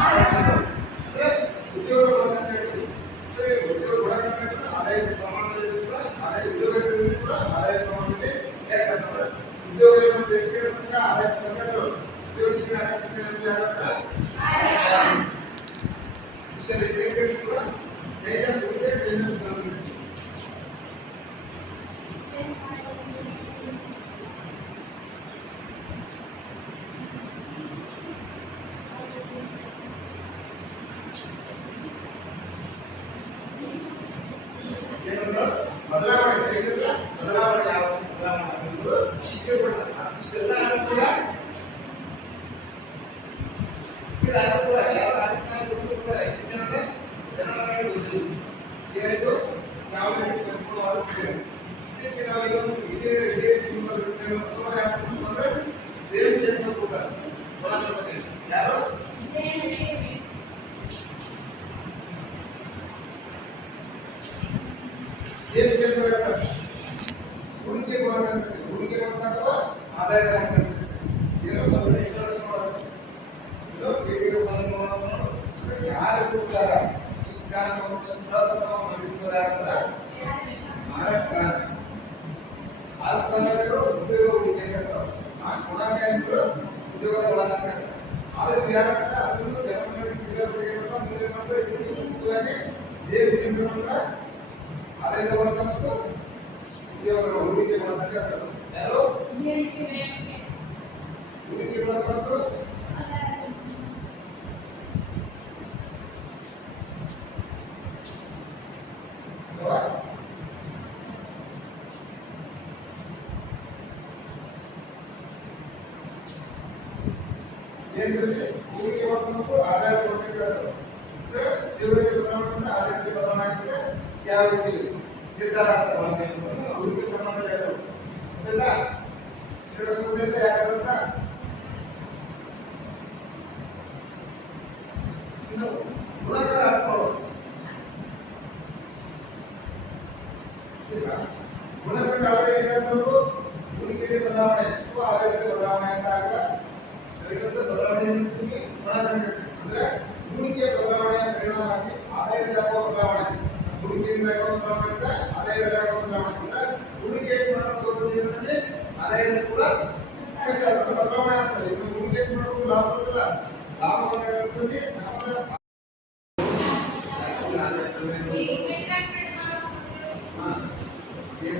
ಅಂದ್ರೆ ಉದ್ಯೋಗ ಕೊಡಬೇಕಂತ ಹೇಳ್ತೀವಿ. ಸರಿ, ಉದ್ಯೋಗ ಕೊಡಬೇಕಂದ್ರೆ ಆದಾಯ ಪ್ರಮಾಣದಲ್ಲಿ ಕೂಡ ಆದಾಯ ಉದ್ಯೋಗ ಕೂಡ ಆದಾಯ ಪ್ರಮಾಣದಲ್ಲಿ ಯಾಕಂತಂದ್ರೆ ಉದ್ಯೋಗ ಹೆಚ್ಚಿಗೆ ಆದಾಯ ಸಿಗ್ತದೆ. ಉದ್ಯೋಗ ಸಿಕ್ಕಿ ಆದಾಯ ಸಿಗ್ತದೆ ಅಂತ ಯಾಕಂದ್ರೆ ಕೂಡ ಜೈನ ಕೊಡುಗೆ ಜೈನ ಬದಲಾವಣೆ ಜೈನದ ಬದಲಾವಣೆ ಯಾವ ಬದಲಾವಣೆ ಶಿಕ್ಷೆಪಟ್ಟ ಇಷ್ಟೆಲ್ಲ ಕೂಡ ಯಾವ ರಾಜಕಾರಣ ಕೂಡ ಜನರಿಗೆ ಗೊತ್ತಿಲ್ಲ. ಏನಾಯ್ತು ಯಾವ ರೀತಿ ಸಂಪೂರ್ಣವಾದ ಇದಕ್ಕೆ ನಾವೀಗ ಇದೇ ಅಂದ್ರೆ ಸೇಮ್ ಕೆಲಸ ಕೂಡ ಯಾರು ಸೇಮ್ ಕೆಲಸ ಹೂಡಿಕೆ ಮಾಡಬೇಕಂತ ಹೂಡಿಕೆ ಮಾಡ್ತಾಕವ ಆದಾಯ ಮಾಡ್ತಾರೆ. ಏನೋ ಯಾರು ಕೊಡ್ತಾರ ಉದ್ಯೋಗ ಹೂಡಿಕೆ ಆ ಗುಣಾಂಕರು ಉದ್ಯೋಗದ ಒಳಗಾಕ ಆದ್ರೆ ಯಾರು ಅದನ್ನು ಜನರಿಗೆ ಸಿಗಲಾಗಿ ಜೇಬು ಆದಾಯದ ವರ್ಗ ಮತ್ತು ಉದ್ಯೋಗದ ಹೂಡಿಕೆ ಮಾಡತಕ್ಕ ಯಾರು ಹೂಡಿಕೆ ಮಾಡತಕ್ಕ ಹೂಡಿಕೆ ಮತ್ತು ಆದಾಯದ ಬಗ್ಗೆ ಅಂದ್ರೆ ಉದ್ಯೋಗಕ್ಕೆ ಬದಲಾವಣೆ ಆದಾಯಕ್ಕೆ ಬದಲಾವಣೆ ಆಗುತ್ತೆ. ಯಾವ ರೀತಿ ನಿರ್ಧಾರ ಆಗ್ತದೆ ಹೂಡಿಕೆ ಪ್ರಮಾಣ ಗೊತ್ತಿಲ್ಲ ತಿಳಿಸೋದ್ರಿಂದ ಯಾಕಂತ ಇನ್ನು ಗುಣಗಳ ಅರ್ಥ ಮಾಡೋದು ಗುಣಗಳ ಏನಾದ್ರು ಹೂಡಿಕೆಯಲ್ಲಿ ಬದಲಾವಣೆ ಅಥವಾ ಆದಾಯದಲ್ಲಿ ಬದಲಾವಣೆ ಅಂತ ಆಗ ಬದಲಾವಣೆ ಅಂದ್ರೆ ಹೂಡಿಕೆ ಬದಲಾವಣೆಯ ಪರಿಣಾಮವಾಗಿ ಆದಾಯದಲ್ಲಿ ಆಗುವ ಬದಲಾವಣೆ ಹೂಡಿಕೆಯಿಂದ ಆಗುವ ಬದಲಾವಣೆ ಅಂತ ಆದಾಯದಲ್ಲಿ ಆಗುವ ಬದಲಾವಣೆ ಅಂದ್ರೆ ಹೂಡಿಕೆ ಮಾಡೋದ್ರಲ್ಲಿ ಆದಾಯದಲ್ಲಿ ಕೂಡ ಬದಲಾವಣೆ ಆಗ್ತದೆ. ಇನ್ನು ಹೂಡಿಕೆ ಮಾಡೋದು ಲಾಭ ಬರುತ್ತಿಲ್ಲ ಲಾಭ ಬಂದಾಗದಲ್ಲಿ ಈಗ